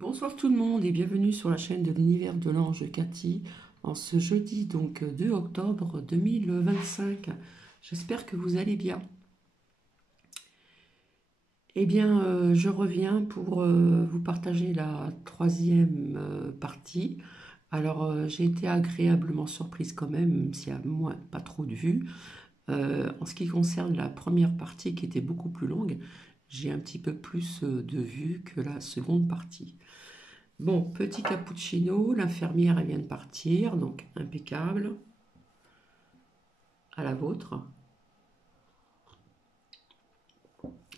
Bonsoir tout le monde et bienvenue sur la chaîne de l'univers de l'ange Cathy en ce jeudi donc 2 octobre 2025. J'espère que vous allez bien. Eh bien, je reviens pour vous partager la troisième partie. Alors, j'ai été agréablement surprise quand même s'il y a moins, pas trop de vues. En ce qui concerne la première partie qui était beaucoup plus longue, j'ai un petit peu plus de vues que la seconde partie. Bon, petit cappuccino, l'infirmière elle vient de partir, donc impeccable. À la vôtre.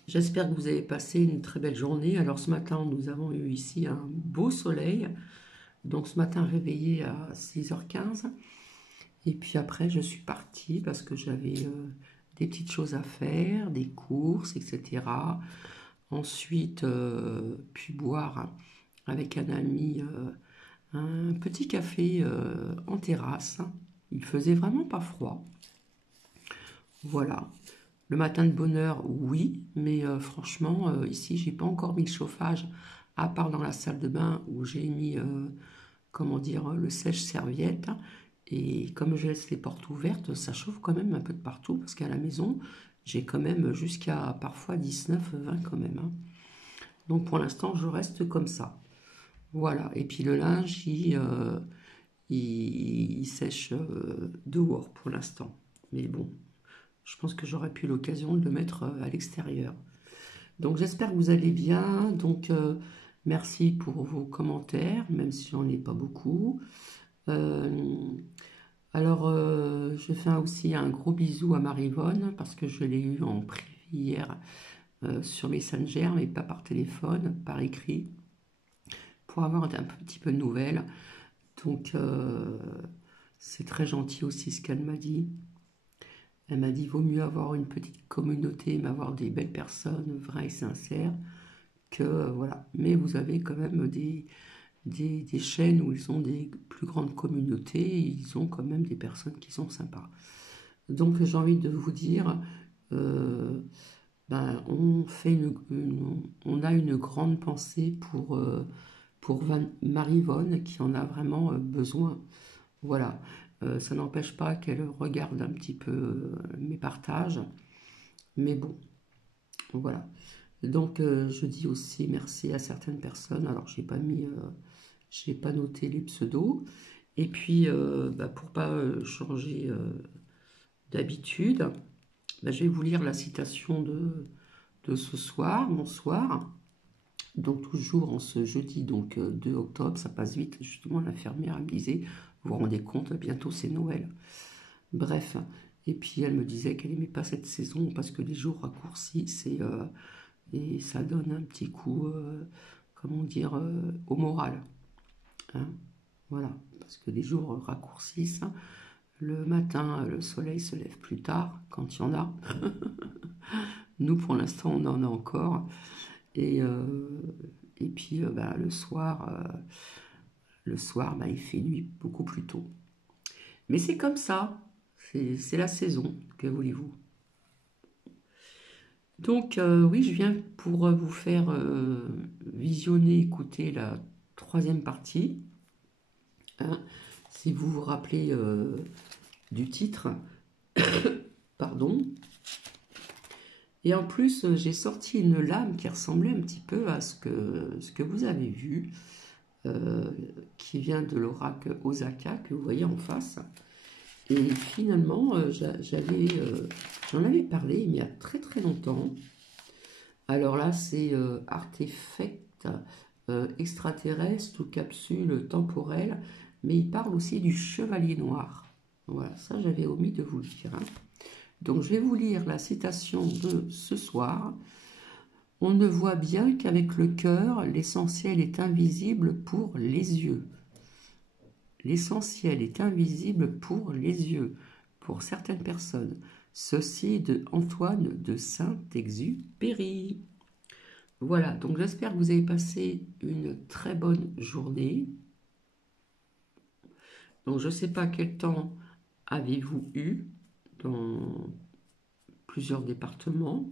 J'espère que vous avez passé une très belle journée. Alors ce matin, nous avons eu ici un beau soleil. Donc ce matin, réveillé à 6h15. Et puis après, je suis partie parce que j'avais des petites choses à faire, des courses, etc. Ensuite, puis boire avec un ami un petit café en terrasse. Il faisait vraiment pas froid. Voilà. Le matin de bonne heure, oui, mais franchement, ici, j'ai pas encore mis le chauffage, à part dans la salle de bain où j'ai mis, comment dire, le sèche-serviette. Et comme je laisse les portes ouvertes, ça chauffe quand même un peu de partout, parce qu'à la maison, j'ai quand même jusqu'à parfois 19, 20 quand même, hein. Donc pour l'instant, je reste comme ça. Voilà. Et puis le linge, il sèche dehors pour l'instant. Mais bon, je pense que j'aurais pu l'occasion de le mettre à l'extérieur. Donc j'espère que vous allez bien. Donc merci pour vos commentaires, même si j'en ai pas beaucoup. Euh, je fais aussi un gros bisou à Marivonne parce que je l'ai eu en privé hier sur Messenger, mais pas par téléphone, par écrit, pour avoir un petit peu de nouvelles. Donc c'est très gentil aussi ce qu'elle m'a dit. Elle m'a dit, vaut mieux avoir une petite communauté, mais avoir des belles personnes vraies et sincères, que voilà. Mais vous avez quand même des chaînes où ils ont des plus grandes communautés, et ils ont quand même des personnes qui sont sympas. Donc j'ai envie de vous dire, euh, on a une grande pensée pour Marivonne qui en a vraiment besoin. Voilà. Ça n'empêche pas qu'elle regarde un petit peu mes partages, mais bon, voilà. Donc je dis aussi merci à certaines personnes. Alors j'ai pas noté les pseudos. Et puis pour pas changer d'habitude, je vais vous lire la citation de ce soir, bonsoir. Donc toujours en ce jeudi, donc 2 octobre, ça passe vite. Justement, l'infirmière me disait, vous vous rendez compte, bientôt c'est Noël. Bref, et puis elle me disait qu'elle n'aimait pas cette saison parce que les jours raccourcissent et ça donne un petit coup, comment dire, au moral, hein. Voilà, parce que les jours raccourcissent. Le matin, le soleil se lève plus tard, quand il y en a. Nous, pour l'instant, on en a encore. Et, euh, et puis, le soir il fait nuit beaucoup plus tôt. Mais c'est comme ça, c'est la saison, que voulez-vous. Donc oui, je viens pour vous faire visionner, écouter la troisième partie, hein. Si vous vous rappelez du titre, pardon. Et en plus, j'ai sorti une lame qui ressemblait un petit peu à ce que vous avez vu, euh, qui vient de l'oracle Osaka, que vous voyez en face. Et finalement, j'en avais parlé il y a très très longtemps. Alors là, c'est artefact extraterrestre ou capsule temporelle, mais il parle aussi du chevalier noir. Voilà, ça j'avais omis de vous le dire, hein. Donc je vais vous lire la citation de ce soir. On ne voit bien qu'avec le cœur, l'essentiel est invisible pour les yeux. L'essentiel est invisible pour les yeux, pour certaines personnes. Ceci de Antoine de Saint-Exupéry. Voilà, donc j'espère que vous avez passé une très bonne journée. Donc je ne sais pas quel temps avez-vous eu dans plusieurs départements.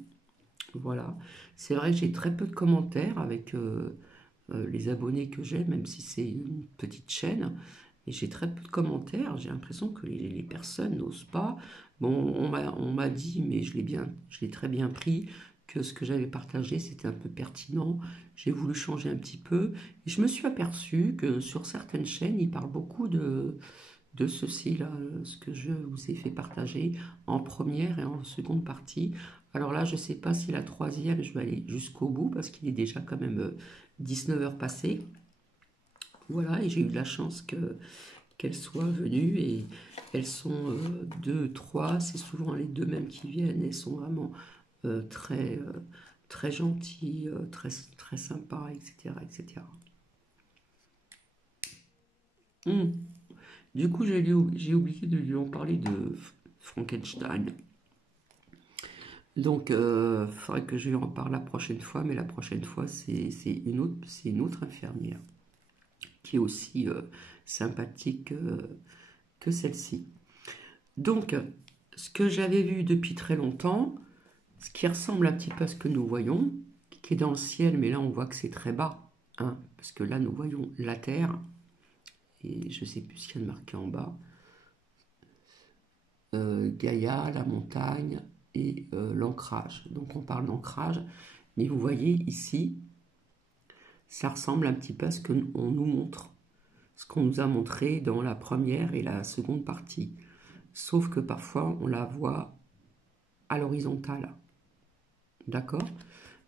Voilà, c'est vrai que j'ai très peu de commentaires avec les abonnés que j'ai, même si c'est une petite chaîne. Et j'ai très peu de commentaires. J'ai l'impression que les personnes n'osent pas. Bon, on m'a dit, mais je l'ai très bien pris, que ce que j'avais partagé, c'était un peu pertinent. J'ai voulu changer un petit peu. Et je me suis aperçu que sur certaines chaînes, ils parlent beaucoup de ceci, là, ce que je vous ai fait partager en première et en seconde partie. Alors là, je ne sais pas si la troisième, je vais aller jusqu'au bout, parce qu'il est déjà quand même 19 heures passées. Voilà, et j'ai eu de la chance qu'elles soient venues, et elles sont deux, trois, c'est souvent les deux mêmes qui viennent, elles sont vraiment très gentilles, très sympas, etc. etc. Hum. Du coup, j'ai oublié de lui en parler de Frankenstein. Donc, il faudrait que je lui en parle la prochaine fois, mais la prochaine fois, c'est une autre infirmière qui est aussi sympathique que celle-ci. Donc, ce que j'avais vu depuis très longtemps, ce qui ressemble un petit peu à ce que nous voyons, qui est dans le ciel, mais là on voit que c'est très bas, hein, parce que là nous voyons la Terre, et je ne sais plus ce qu'il y a de marqué en bas, Gaïa, la montagne et l'ancrage. Donc on parle d'ancrage, mais vous voyez ici, ça ressemble un petit peu à ce qu'on nous montre, ce qu'on nous a montré dans la première et la seconde partie. Sauf que parfois on la voit à l'horizontale. D'accord?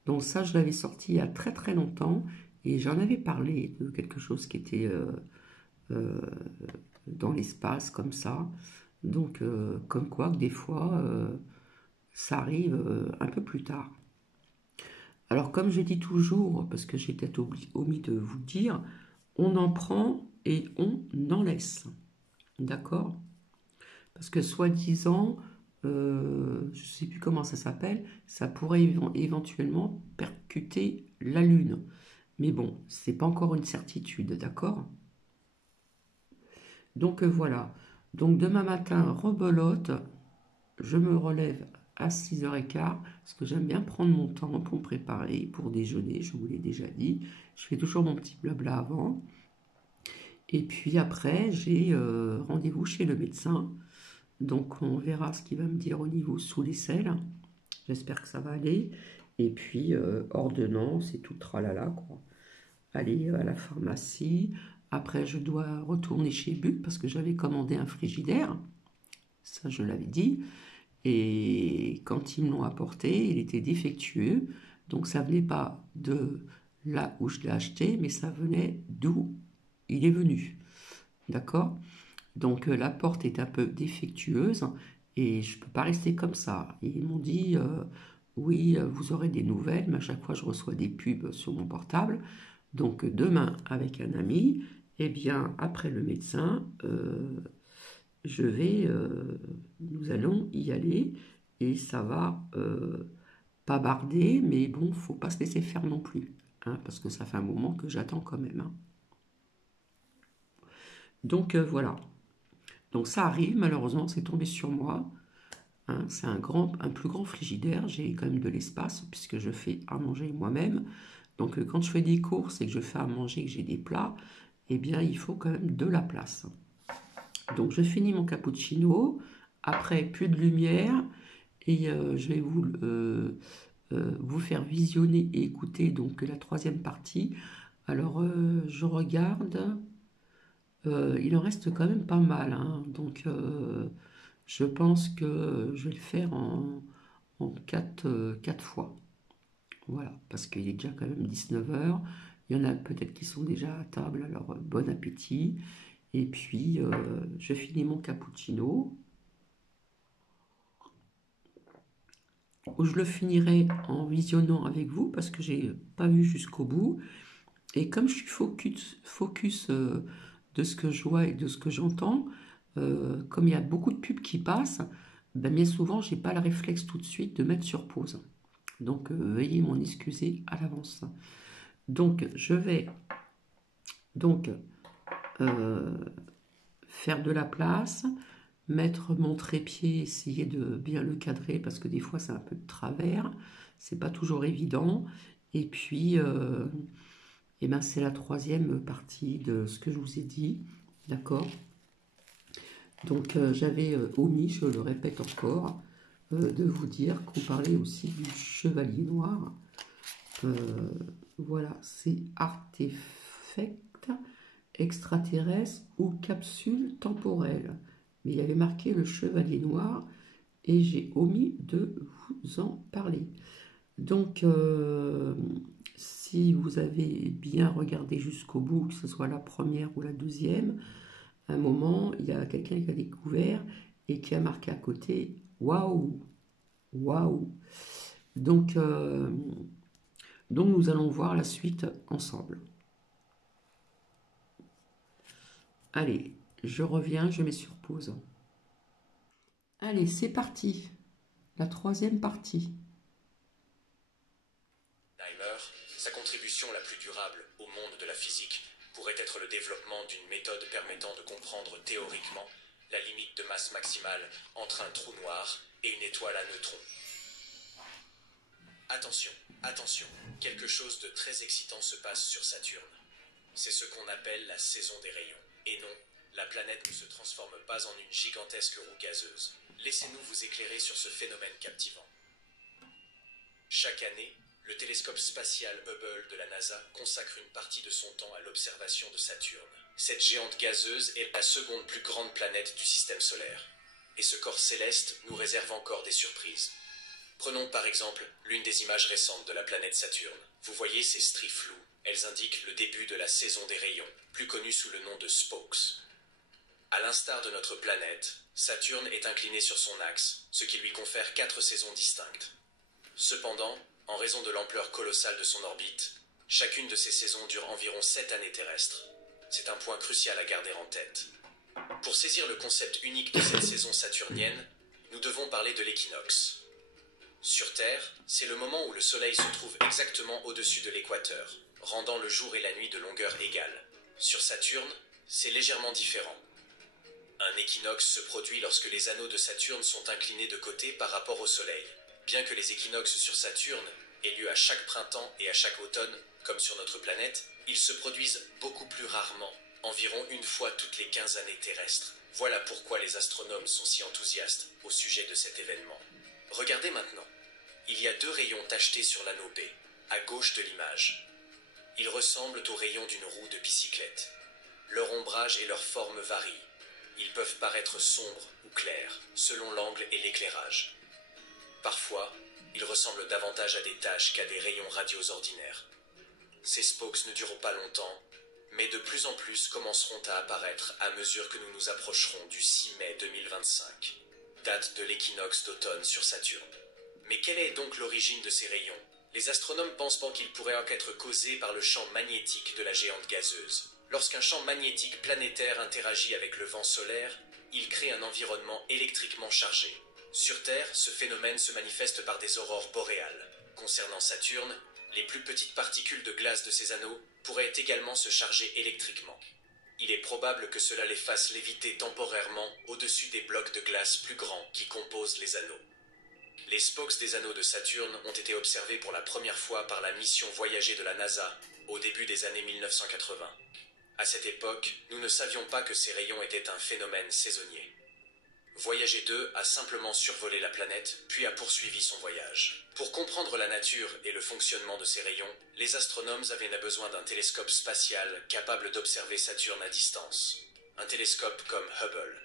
Donc ça, je l'avais sorti il y a très très longtemps et j'en avais parlé de quelque chose qui était euh, dans l'espace comme ça. Donc comme quoi que des fois, ça arrive un peu plus tard. Alors comme je dis toujours, parce que j'ai peut-être omis de vous dire, on en prend et on en laisse. D'accord? Parce que soi-disant, je ne sais plus comment ça s'appelle, ça pourrait éventuellement percuter la Lune. Mais bon, c'est pas encore une certitude, d'accord? Donc voilà. Donc demain matin, rebelote, je me relève à 6h15, parce que j'aime bien prendre mon temps pour me préparer, pour déjeuner, je vous l'ai déjà dit. Je fais toujours mon petit blabla avant. Et puis après, j'ai rendez-vous chez le médecin. Donc on verra ce qu'il va me dire au niveau sous les selles. J'espère que ça va aller. Et puis ordonnance et tout tralala quoi. Aller à la pharmacie. Après je dois retourner chez Buc parce que j'avais commandé un frigidaire. Ça je l'avais dit. Et quand ils me l'ont apporté, il était défectueux. Donc ça venait pas de là où je l'ai acheté, mais ça venait d'où il est venu. D'accord? Donc la porte est un peu défectueuse et je ne peux pas rester comme ça. Et ils m'ont dit, oui, vous aurez des nouvelles, mais à chaque fois je reçois des pubs sur mon portable. Donc demain, avec un ami, eh bien, après le médecin, nous allons y aller et ça va pas barder, mais bon, faut pas se laisser faire non plus, hein, parce que ça fait un moment que j'attends quand même, hein. Donc voilà. Donc ça arrive, malheureusement, c'est tombé sur moi. Hein, c'est un plus grand frigidaire. J'ai quand même de l'espace puisque je fais à manger moi-même. Donc quand je fais des courses et que je fais à manger, que j'ai des plats, eh bien il faut quand même de la place. Donc je finis mon cappuccino. Après, plus de lumière. Et je vais vous faire visionner et écouter donc la troisième partie. Alors je regarde. Il en reste quand même pas mal, hein. Donc je pense que je vais le faire en quatre fois. Voilà, parce qu'il est déjà quand même 19 heures. Il y en a peut-être qui sont déjà à table, alors bon appétit. Et puis, je finis mon cappuccino. Je le finirai en visionnant avec vous parce que j'ai pas vu jusqu'au bout. Et comme je suis focus de ce que je vois et de ce que j'entends, comme il y a beaucoup de pubs qui passent, ben bien souvent, j'ai pas le réflexe tout de suite de mettre sur pause. Donc, veuillez m'en excuser à l'avance. Donc, je vais donc euh, faire de la place, mettre mon trépied, essayer de bien le cadrer parce que des fois, c'est un peu de travers. C'est pas toujours évident. Et puis, Et bien c'est la troisième partie de ce que je vous ai dit, d'accord? Donc j'avais omis, je le répète encore, de vous dire qu'on parlait aussi du Chevalier Noir. Voilà, c'est artefact extraterrestre ou capsule temporelle. Mais il y avait marqué le Chevalier Noir et j'ai omis de vous en parler. Donc, si vous avez bien regardé jusqu'au bout, que ce soit la première ou la deuxième, à un moment, il y a quelqu'un qui a découvert et qui a marqué à côté waouh, waouh. Donc, nous allons voir la suite ensemble. Allez, je reviens, je mets sur pause. Allez, c'est parti. La troisième partie. Sa contribution la plus durable au monde de la physique pourrait être le développement d'une méthode permettant de comprendre théoriquement la limite de masse maximale entre un trou noir et une étoile à neutrons. Attention, attention, quelque chose de très excitant se passe sur Saturne. C'est ce qu'on appelle la saison des rayons. Et non, la planète ne se transforme pas en une gigantesque roue gazeuse. Laissez-nous vous éclairer sur ce phénomène captivant. Chaque année, le télescope spatial Hubble de la NASA consacre une partie de son temps à l'observation de Saturne. Cette géante gazeuse est la seconde plus grande planète du système solaire. Et ce corps céleste nous réserve encore des surprises. Prenons par exemple l'une des images récentes de la planète Saturne. Vous voyez ces stries floues. Elles indiquent le début de la saison des rayons, plus connue sous le nom de spokes. À l'instar de notre planète, Saturne est incliné sur son axe, ce qui lui confère 4 saisons distinctes. Cependant, en raison de l'ampleur colossale de son orbite, chacune de ces saisons dure environ 7 années terrestres. C'est un point crucial à garder en tête. Pour saisir le concept unique de cette saison saturnienne, nous devons parler de l'équinoxe. Sur Terre, c'est le moment où le Soleil se trouve exactement au-dessus de l'équateur, rendant le jour et la nuit de longueur égale. Sur Saturne, c'est légèrement différent. Un équinoxe se produit lorsque les anneaux de Saturne sont inclinés de côté par rapport au Soleil. Bien que les équinoxes sur Saturne aient lieu à chaque printemps et à chaque automne, comme sur notre planète, ils se produisent beaucoup plus rarement, environ une fois toutes les 15 années terrestres. Voilà pourquoi les astronomes sont si enthousiastes au sujet de cet événement. Regardez maintenant. Il y a 2 rayons tachetés sur l'anneau B, à gauche de l'image. Ils ressemblent aux rayons d'une roue de bicyclette. Leur ombrage et leur forme varient. Ils peuvent paraître sombres ou clairs, selon l'angle et l'éclairage. Parfois, ils ressemblent davantage à des taches qu'à des rayons radiaux ordinaires. Ces spokes ne dureront pas longtemps, mais de plus en plus commenceront à apparaître à mesure que nous nous approcherons du 6 mai 2025, date de l'équinoxe d'automne sur Saturne. Mais quelle est donc l'origine de ces rayons? Les astronomes pensent qu'ils pourraient être causés par le champ magnétique de la géante gazeuse. Lorsqu'un champ magnétique planétaire interagit avec le vent solaire, il crée un environnement électriquement chargé. Sur Terre, ce phénomène se manifeste par des aurores boréales. Concernant Saturne, les plus petites particules de glace de ces anneaux pourraient également se charger électriquement. Il est probable que cela les fasse léviter temporairement au-dessus des blocs de glace plus grands qui composent les anneaux. Les spokes des anneaux de Saturne ont été observés pour la première fois par la mission Voyager de la NASA au début des années 1980. À cette époque, nous ne savions pas que ces rayons étaient un phénomène saisonnier. Voyager 2 a simplement survolé la planète, puis a poursuivi son voyage. Pour comprendre la nature et le fonctionnement de ces rayons, les astronomes avaient besoin d'un télescope spatial capable d'observer Saturne à distance. Un télescope comme Hubble.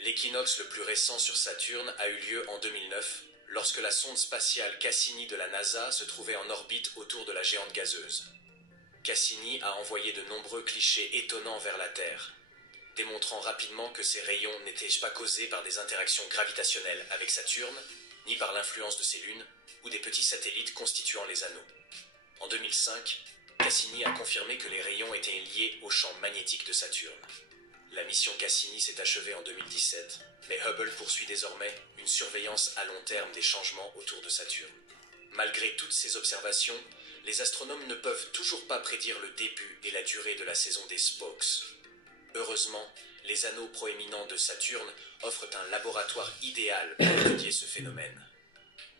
L'équinoxe le plus récent sur Saturne a eu lieu en 2009, lorsque la sonde spatiale Cassini de la NASA se trouvait en orbite autour de la géante gazeuse. Cassini a envoyé de nombreux clichés étonnants vers la Terre, démontrant rapidement que ces rayons n'étaient pas causés par des interactions gravitationnelles avec Saturne, ni par l'influence de ses lunes, ou des petits satellites constituant les anneaux. En 2005, Cassini a confirmé que les rayons étaient liés au champ magnétique de Saturne. La mission Cassini s'est achevée en 2017, mais Hubble poursuit désormais une surveillance à long terme des changements autour de Saturne. Malgré toutes ces observations, les astronomes ne peuvent toujours pas prédire le début et la durée de la saison des spokes. Heureusement, les anneaux proéminents de Saturne offrent un laboratoire idéal pour étudier ce phénomène.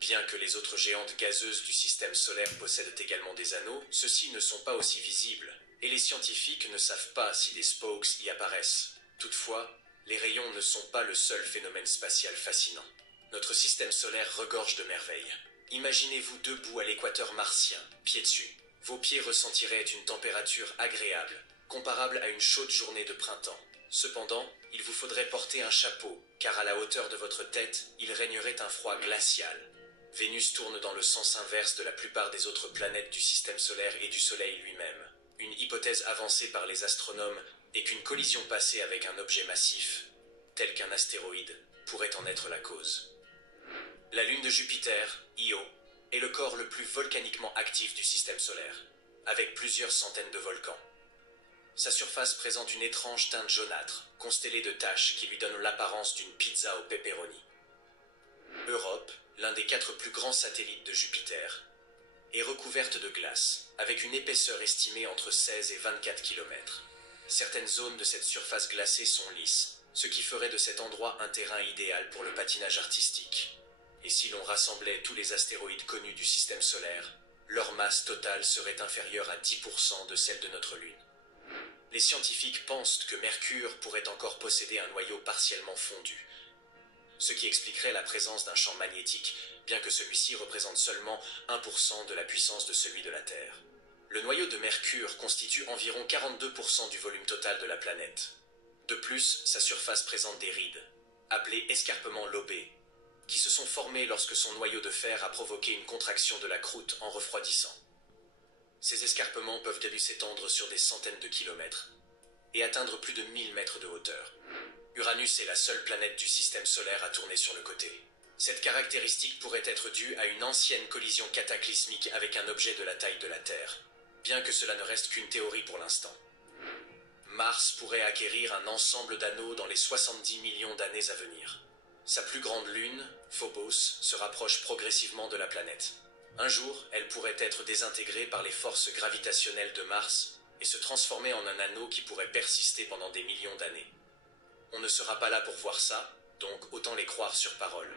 Bien que les autres géantes gazeuses du système solaire possèdent également des anneaux, ceux-ci ne sont pas aussi visibles, et les scientifiques ne savent pas si des spokes y apparaissent. Toutefois, les rayons ne sont pas le seul phénomène spatial fascinant. Notre système solaire regorge de merveilles. Imaginez-vous debout à l'équateur martien, pieds dessus. Vos pieds ressentiraient une température agréable, comparable à une chaude journée de printemps. Cependant, il vous faudrait porter un chapeau, car à la hauteur de votre tête, il régnerait un froid glacial. Vénus tourne dans le sens inverse de la plupart des autres planètes du système solaire et du Soleil lui-même. Une hypothèse avancée par les astronomes est qu'une collision passée avec un objet massif, tel qu'un astéroïde, pourrait en être la cause. La lune de Jupiter, Io, est le corps le plus volcaniquement actif du système solaire, avec plusieurs centaines de volcans. Sa surface présente une étrange teinte jaunâtre, constellée de taches qui lui donnent l'apparence d'une pizza au pepperoni. Europe, l'un des 4 plus grands satellites de Jupiter, est recouverte de glace, avec une épaisseur estimée entre 16 et 24 km. Certaines zones de cette surface glacée sont lisses, ce qui ferait de cet endroit un terrain idéal pour le patinage artistique. Et si l'on rassemblait tous les astéroïdes connus du système solaire, leur masse totale serait inférieure à 10% de celle de notre Lune. Les scientifiques pensent que Mercure pourrait encore posséder un noyau partiellement fondu, ce qui expliquerait la présence d'un champ magnétique, bien que celui-ci représente seulement 1% de la puissance de celui de la Terre. Le noyau de Mercure constitue environ 42% du volume total de la planète. De plus, sa surface présente des rides, appelées escarpements lobés, qui se sont formés lorsque son noyau de fer a provoqué une contraction de la croûte en refroidissant. Ces escarpements peuvent début s'étendre sur des centaines de kilomètres et atteindre plus de 1000 mètres de hauteur. Uranus est la seule planète du système solaire à tourner sur le côté. Cette caractéristique pourrait être due à une ancienne collision cataclysmique avec un objet de la taille de la Terre, bien que cela ne reste qu'une théorie pour l'instant. Mars pourrait acquérir un ensemble d'anneaux dans les 70 millions d'années à venir. Sa plus grande lune, Phobos, se rapproche progressivement de la planète. Un jour, elle pourrait être désintégrée par les forces gravitationnelles de Mars et se transformer en un anneau qui pourrait persister pendant des millions d'années. On ne sera pas là pour voir ça, donc autant les croire sur parole.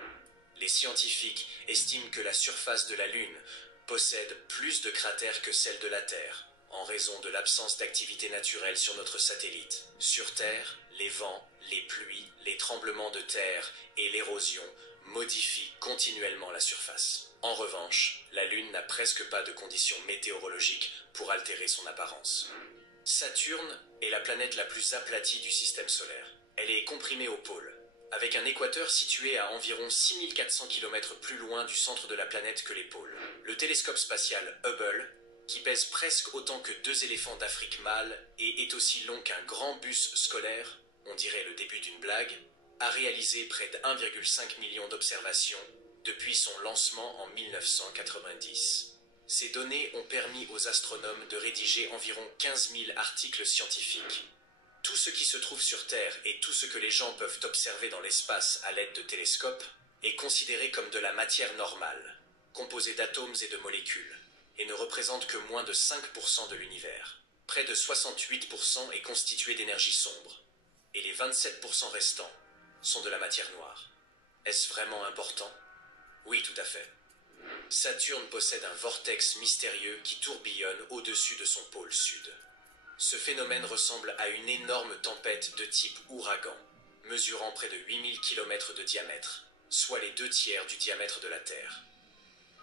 Les scientifiques estiment que la surface de la Lune possède plus de cratères que celle de la Terre, en raison de l'absence d'activité naturelle sur notre satellite. Sur Terre, les vents, les pluies, les tremblements de terre et l'érosion modifient continuellement la surface. En revanche, la Lune n'a presque pas de conditions météorologiques pour altérer son apparence. Saturne est la planète la plus aplatie du système solaire. Elle est comprimée au pôle, avec un équateur situé à environ 6400 km plus loin du centre de la planète que les pôles. Le télescope spatial Hubble, qui pèse presque autant que 2 éléphants d'Afrique mâles et est aussi long qu'un grand bus scolaire, on dirait le début d'une blague, a réalisé près de 1,5 million d'observations depuis son lancement en 1990. Ces données ont permis aux astronomes de rédiger environ 15 000 articles scientifiques. Tout ce qui se trouve sur Terre et tout ce que les gens peuvent observer dans l'espace à l'aide de télescopes est considéré comme de la matière normale, composée d'atomes et de molécules, et ne représente que moins de 5% de l'univers. Près de 68% est constitué d'énergie sombre, et les 27% restants sont de la matière noire. Est-ce vraiment important? Oui, tout à fait. Saturne possède un vortex mystérieux qui tourbillonne au-dessus de son pôle sud. Ce phénomène ressemble à une énorme tempête de type ouragan, mesurant près de 8000 km de diamètre, soit les 2/3 du diamètre de la Terre.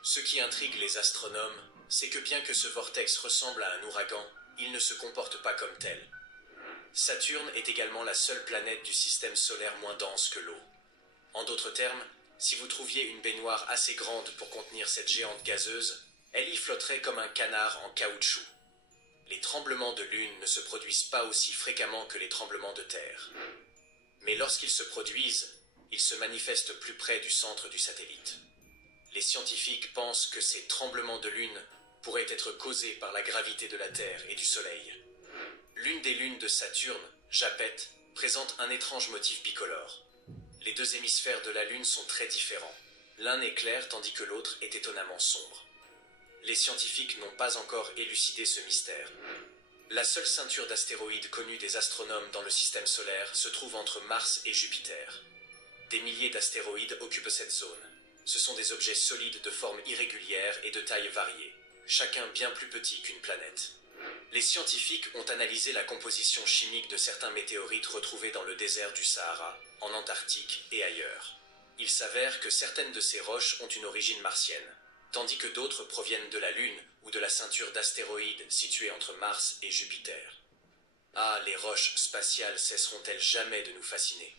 Ce qui intrigue les astronomes, c'est que bien que ce vortex ressemble à un ouragan, il ne se comporte pas comme tel. Saturne est également la seule planète du système solaire moins dense que l'eau. En d'autres termes, si vous trouviez une baignoire assez grande pour contenir cette géante gazeuse, elle y flotterait comme un canard en caoutchouc. Les tremblements de lune ne se produisent pas aussi fréquemment que les tremblements de terre. Mais lorsqu'ils se produisent, ils se manifestent plus près du centre du satellite. Les scientifiques pensent que ces tremblements de lune pourraient être causés par la gravité de la Terre et du Soleil. L'une des lunes de Saturne, Japet, présente un étrange motif bicolore. Les 2 hémisphères de la Lune sont très différents. L'un est clair tandis que l'autre est étonnamment sombre. Les scientifiques n'ont pas encore élucidé ce mystère. La seule ceinture d'astéroïdes connue des astronomes dans le système solaire se trouve entre Mars et Jupiter. Des milliers d'astéroïdes occupent cette zone. Ce sont des objets solides de forme irrégulière et de taille variée, chacun bien plus petit qu'une planète. Les scientifiques ont analysé la composition chimique de certains météorites retrouvés dans le désert du Sahara, en Antarctique et ailleurs. Il s'avère que certaines de ces roches ont une origine martienne, tandis que d'autres proviennent de la Lune ou de la ceinture d'astéroïdes située entre Mars et Jupiter. Ah, les roches spatiales cesseront-elles jamais de nous fasciner?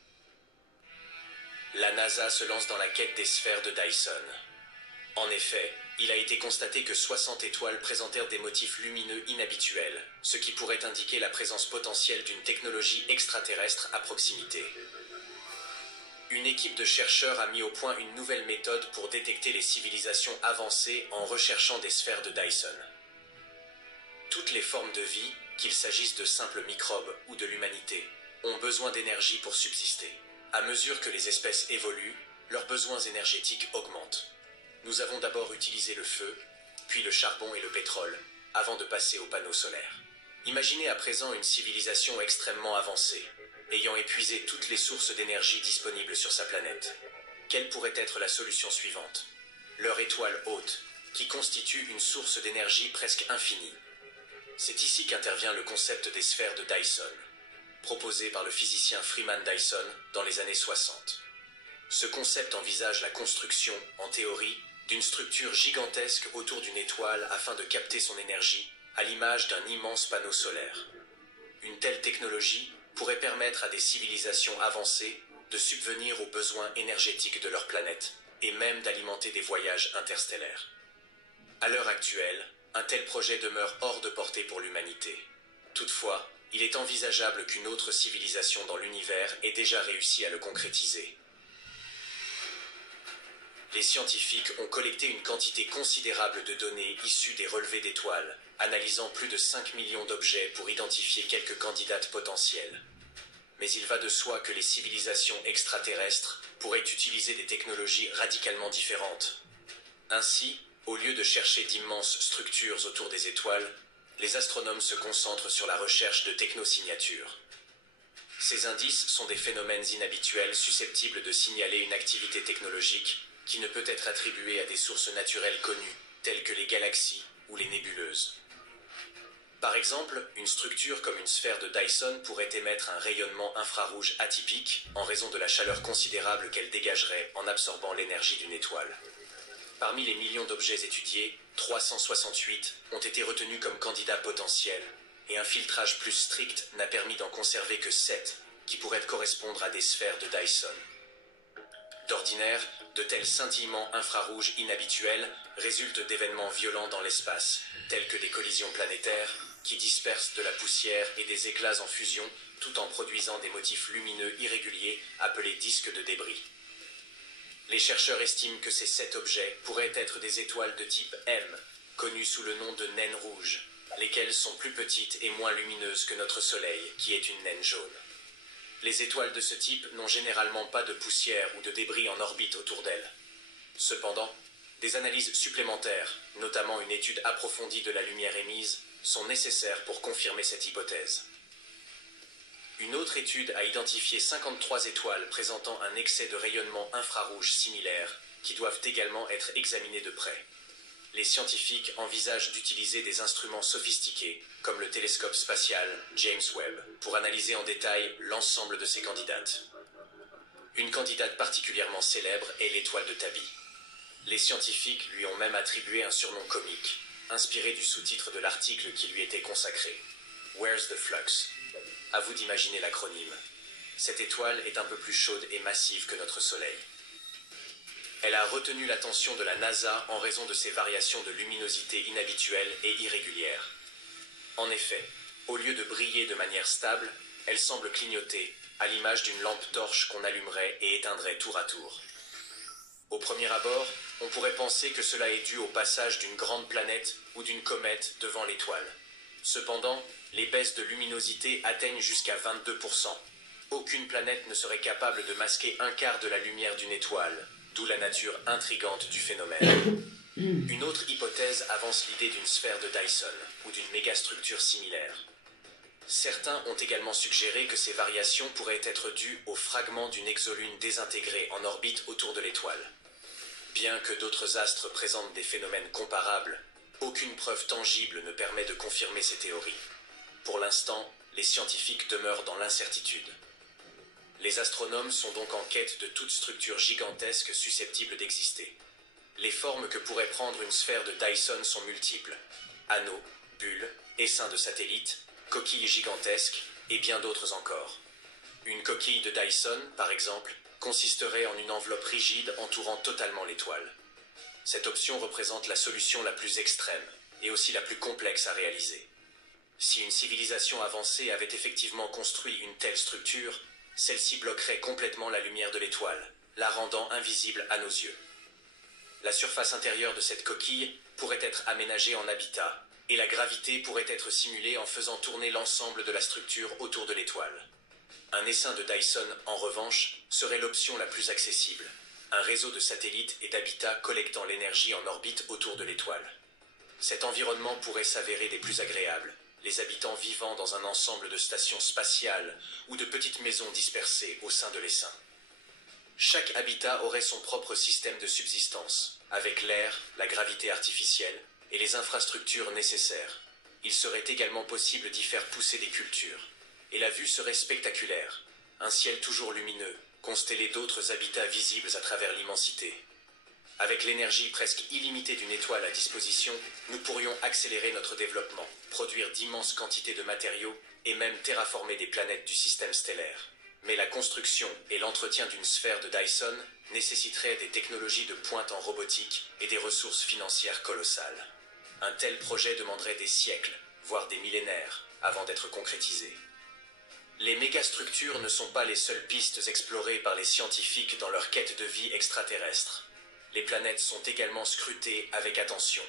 La NASA se lance dans la quête des sphères de Dyson. En effet, il a été constaté que 60 étoiles présentèrent des motifs lumineux inhabituels, ce qui pourrait indiquer la présence potentielle d'une technologie extraterrestre à proximité. Une équipe de chercheurs a mis au point une nouvelle méthode pour détecter les civilisations avancées en recherchant des sphères de Dyson. Toutes les formes de vie, qu'il s'agisse de simples microbes ou de l'humanité, ont besoin d'énergie pour subsister. À mesure que les espèces évoluent, leurs besoins énergétiques augmentent. Nous avons d'abord utilisé le feu, puis le charbon et le pétrole, avant de passer aux panneaux solaires. Imaginez à présent une civilisation extrêmement avancée, ayant épuisé toutes les sources d'énergie disponibles sur sa planète. Quelle pourrait être la solution suivante? Leur étoile haute, qui constitue une source d'énergie presque infinie. C'est ici qu'intervient le concept des sphères de Dyson, proposé par le physicien Freeman Dyson dans les années 60. Ce concept envisage la construction, en théorie, d'une structure gigantesque autour d'une étoile afin de capter son énergie, à l'image d'un immense panneau solaire. Une telle technologie pourrait permettre à des civilisations avancées de subvenir aux besoins énergétiques de leur planète, et même d'alimenter des voyages interstellaires. À l'heure actuelle, un tel projet demeure hors de portée pour l'humanité. Toutefois, il est envisageable qu'une autre civilisation dans l'univers ait déjà réussi à le concrétiser. Les scientifiques ont collecté une quantité considérable de données issues des relevés d'étoiles, analysant plus de 5 millions d'objets pour identifier quelques candidates potentielles. Mais il va de soi que les civilisations extraterrestres pourraient utiliser des technologies radicalement différentes. Ainsi, au lieu de chercher d'immenses structures autour des étoiles, les astronomes se concentrent sur la recherche de technosignatures. Ces indices sont des phénomènes inhabituels susceptibles de signaler une activité technologique qui ne peut être attribuée à des sources naturelles connues, telles que les galaxies ou les nébuleuses. Par exemple, une structure comme une sphère de Dyson pourrait émettre un rayonnement infrarouge atypique en raison de la chaleur considérable qu'elle dégagerait en absorbant l'énergie d'une étoile. Parmi les millions d'objets étudiés, 368 ont été retenus comme candidats potentiels, et un filtrage plus strict n'a permis d'en conserver que 7 qui pourraient correspondre à des sphères de Dyson. D'ordinaire, de tels scintillements infrarouges inhabituels résultent d'événements violents dans l'espace, tels que des collisions planétaires, qui dispersent de la poussière et des éclats en fusion, tout en produisant des motifs lumineux irréguliers appelés disques de débris. Les chercheurs estiment que ces 7 objets pourraient être des étoiles de type M, connues sous le nom de naines rouges, lesquelles sont plus petites et moins lumineuses que notre Soleil, qui est une naine jaune. Les étoiles de ce type n'ont généralement pas de poussière ou de débris en orbite autour d'elles. Cependant, des analyses supplémentaires, notamment une étude approfondie de la lumière émise, sont nécessaires pour confirmer cette hypothèse. Une autre étude a identifié 53 étoiles présentant un excès de rayonnement infrarouge similaire, qui doivent également être examinées de près. Les scientifiques envisagent d'utiliser des instruments sophistiqués, comme le télescope spatial James Webb, pour analyser en détail l'ensemble de ces candidates. Une candidate particulièrement célèbre est l'étoile de Tabi. Les scientifiques lui ont même attribué un surnom comique, inspiré du sous-titre de l'article qui lui était consacré. Where's the Flux? À vous d'imaginer l'acronyme. Cette étoile est un peu plus chaude et massive que notre Soleil. Elle a retenu l'attention de la NASA en raison de ses variations de luminosité inhabituelles et irrégulières. En effet, au lieu de briller de manière stable, elle semble clignoter, à l'image d'une lampe torche qu'on allumerait et éteindrait tour à tour. Au premier abord, on pourrait penser que cela est dû au passage d'une grande planète ou d'une comète devant l'étoile. Cependant, les baisses de luminosité atteignent jusqu'à 22%. Aucune planète ne serait capable de masquer un quart de la lumière d'une étoile, d'où la nature intrigante du phénomène. Une autre hypothèse avance l'idée d'une sphère de Dyson, ou d'une mégastructure similaire. Certains ont également suggéré que ces variations pourraient être dues aux fragments d'une exolune désintégrée en orbite autour de l'étoile. Bien que d'autres astres présentent des phénomènes comparables, aucune preuve tangible ne permet de confirmer ces théories. Pour l'instant, les scientifiques demeurent dans l'incertitude. Les astronomes sont donc en quête de toute structure gigantesque susceptible d'exister. Les formes que pourrait prendre une sphère de Dyson sont multiples. Anneaux, bulles, essaims de satellites, coquilles gigantesques et bien d'autres encore. Une coquille de Dyson, par exemple, consisterait en une enveloppe rigide entourant totalement l'étoile. Cette option représente la solution la plus extrême et aussi la plus complexe à réaliser. Si une civilisation avancée avait effectivement construit une telle structure, celle-ci bloquerait complètement la lumière de l'étoile, la rendant invisible à nos yeux. La surface intérieure de cette coquille pourrait être aménagée en habitat, et la gravité pourrait être simulée en faisant tourner l'ensemble de la structure autour de l'étoile. Un essaim de Dyson, en revanche, serait l'option la plus accessible. Un réseau de satellites et d'habitats collectant l'énergie en orbite autour de l'étoile. Cet environnement pourrait s'avérer des plus agréables, les habitants vivant dans un ensemble de stations spatiales ou de petites maisons dispersées au sein de l'essaim. Chaque habitat aurait son propre système de subsistance, avec l'air, la gravité artificielle et les infrastructures nécessaires. Il serait également possible d'y faire pousser des cultures, et la vue serait spectaculaire, un ciel toujours lumineux, constellé d'autres habitats visibles à travers l'immensité. Avec l'énergie presque illimitée d'une étoile à disposition, nous pourrions accélérer notre développement, produire d'immenses quantités de matériaux et même terraformer des planètes du système stellaire. Mais la construction et l'entretien d'une sphère de Dyson nécessiteraient des technologies de pointe en robotique et des ressources financières colossales. Un tel projet demanderait des siècles, voire des millénaires, avant d'être concrétisé. Les mégastructures ne sont pas les seules pistes explorées par les scientifiques dans leur quête de vie extraterrestre. Les planètes sont également scrutées avec attention.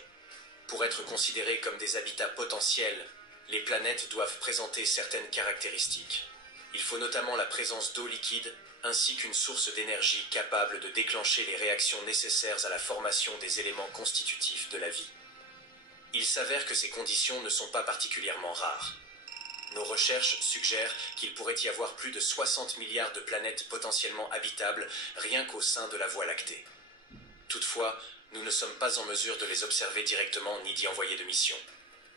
Pour être considérées comme des habitats potentiels, les planètes doivent présenter certaines caractéristiques. Il faut notamment la présence d'eau liquide, ainsi qu'une source d'énergie capable de déclencher les réactions nécessaires à la formation des éléments constitutifs de la vie. Il s'avère que ces conditions ne sont pas particulièrement rares. Nos recherches suggèrent qu'il pourrait y avoir plus de 60 milliards de planètes potentiellement habitables rien qu'au sein de la Voie lactée. Toutefois, nous ne sommes pas en mesure de les observer directement ni d'y envoyer de mission.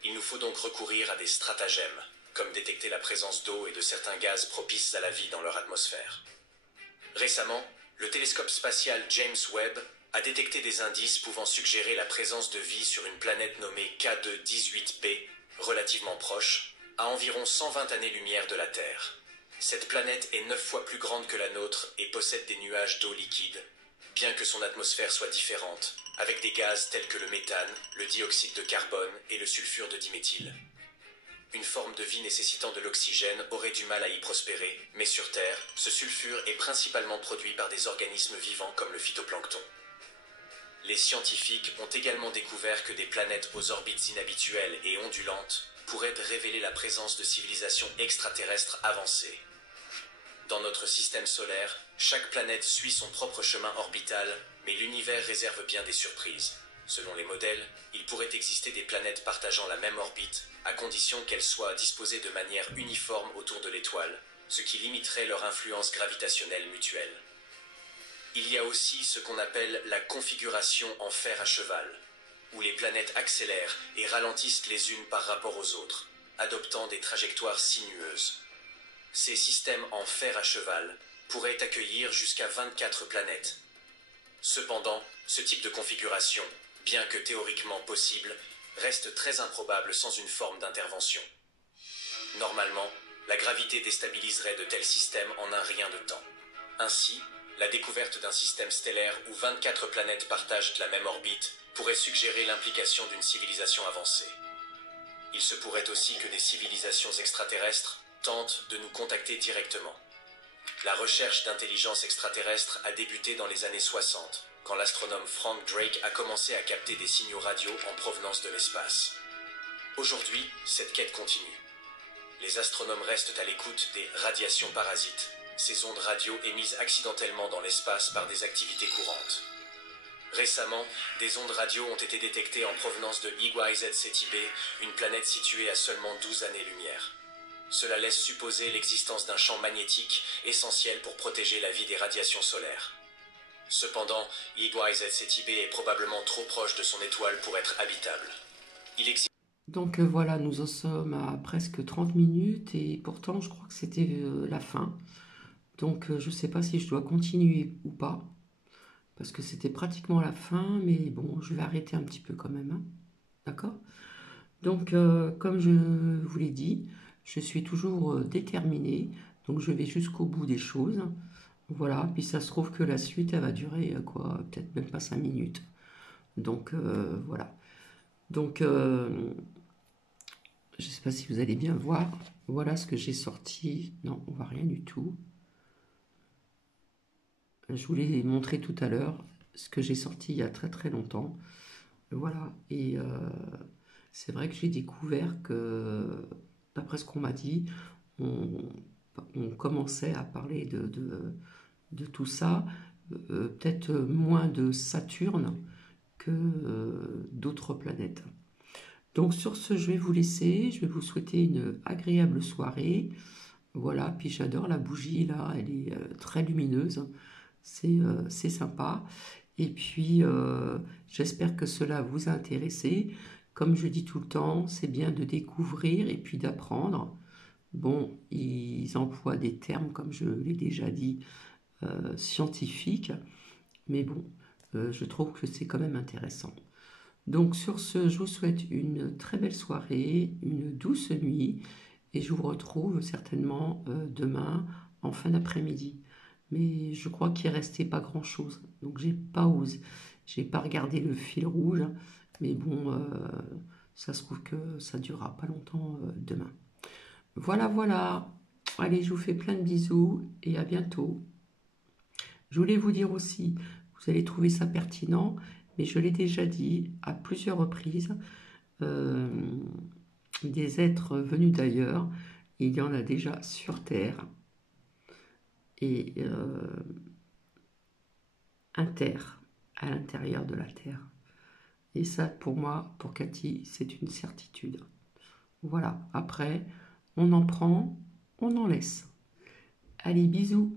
Il nous faut donc recourir à des stratagèmes, comme détecter la présence d'eau et de certains gaz propices à la vie dans leur atmosphère. Récemment, le télescope spatial James Webb a détecté des indices pouvant suggérer la présence de vie sur une planète nommée K2-18b, relativement proche, à environ 120 années-lumière de la Terre. Cette planète est 9 fois plus grande que la nôtre et possède des nuages d'eau liquide, bien que son atmosphère soit différente, avec des gaz tels que le méthane, le dioxyde de carbone et le sulfure de diméthyle. Une forme de vie nécessitant de l'oxygène aurait du mal à y prospérer, mais sur Terre, ce sulfure est principalement produit par des organismes vivants comme le phytoplancton. Les scientifiques ont également découvert que des planètes aux orbites inhabituelles et ondulantes pourraient révéler la présence de civilisations extraterrestres avancées. Dans notre système solaire, chaque planète suit son propre chemin orbital, mais l'univers réserve bien des surprises. Selon les modèles, il pourrait exister des planètes partageant la même orbite, à condition qu'elles soient disposées de manière uniforme autour de l'étoile, ce qui limiterait leur influence gravitationnelle mutuelle. Il y a aussi ce qu'on appelle la configuration en fer à cheval, où les planètes accélèrent et ralentissent les unes par rapport aux autres, adoptant des trajectoires sinueuses. Ces systèmes en fer à cheval pourraient accueillir jusqu'à 24 planètes. Cependant, ce type de configuration, bien que théoriquement possible, reste très improbable sans une forme d'intervention. Normalement, la gravité déstabiliserait de tels systèmes en un rien de temps. Ainsi, la découverte d'un système stellaire où 24 planètes partagent la même orbite pourrait suggérer l'implication d'une civilisation avancée. Il se pourrait aussi que des civilisations extraterrestres tentent de nous contacter directement. La recherche d'intelligence extraterrestre a débuté dans les années 60, quand l'astronome Frank Drake a commencé à capter des signaux radio en provenance de l'espace. Aujourd'hui, cette quête continue. Les astronomes restent à l'écoute des radiations parasites, ces ondes radio émises accidentellement dans l'espace par des activités courantes. Récemment, des ondes radio ont été détectées en provenance de EYZ Ceti b, une planète située à seulement 12 années-lumière. Cela laisse supposer l'existence d'un champ magnétique essentiel pour protéger la vie des radiations solaires. Cependant, YZCTB est probablement trop proche de son étoile pour être habitable. Il existe... Donc voilà, nous en sommes à presque 30 minutes et pourtant je crois que c'était la fin. Donc je ne sais pas si je dois continuer ou pas, parce que c'était pratiquement la fin, mais bon, je vais arrêter un petit peu quand même, hein. D'accord? Donc comme je vous l'ai dit, je suis toujours déterminée, donc je vais jusqu'au bout des choses. Voilà, puis ça se trouve que la suite, elle va durer quoi, peut-être même pas 5 minutes. Donc voilà. Donc je ne sais pas si vous allez bien voir. Voilà ce que j'ai sorti. Non, on voit rien du tout. Je vous l'ai montré tout à l'heure, ce que j'ai sorti il y a très très longtemps. Voilà, et c'est vrai que j'ai découvert que, d'après ce qu'on m'a dit, on, on commençait à parler de tout ça, peut-être moins de Saturne que d'autres planètes. Donc sur ce, je vais vous laisser, je vais vous souhaiter une agréable soirée. Voilà, puis j'adore la bougie là, elle est très lumineuse, c'est sympa. Et puis j'espère que cela vous a intéressé. Comme je dis tout le temps, c'est bien de découvrir et puis d'apprendre. Bon, ils emploient des termes, comme je l'ai déjà dit, scientifiques, mais bon, je trouve que c'est quand même intéressant. Donc sur ce, je vous souhaite une très belle soirée, une douce nuit, et je vous retrouve certainement demain en fin d'après-midi. Mais je crois qu'il restait pas grand-chose, donc j'ai pas regardé le fil rouge, mais bon, ça se trouve que ça durera pas longtemps demain. Voilà, voilà. Allez, je vous fais plein de bisous et à bientôt. Je voulais vous dire aussi, vous allez trouver ça pertinent, mais je l'ai déjà dit à plusieurs reprises, euh, des êtres venus d'ailleurs, il y en a déjà sur Terre et inter, à l'intérieur de la Terre. Et ça, pour moi, pour Cathy, c'est une certitude. Voilà, après, on en prend, on en laisse. Allez, bisous.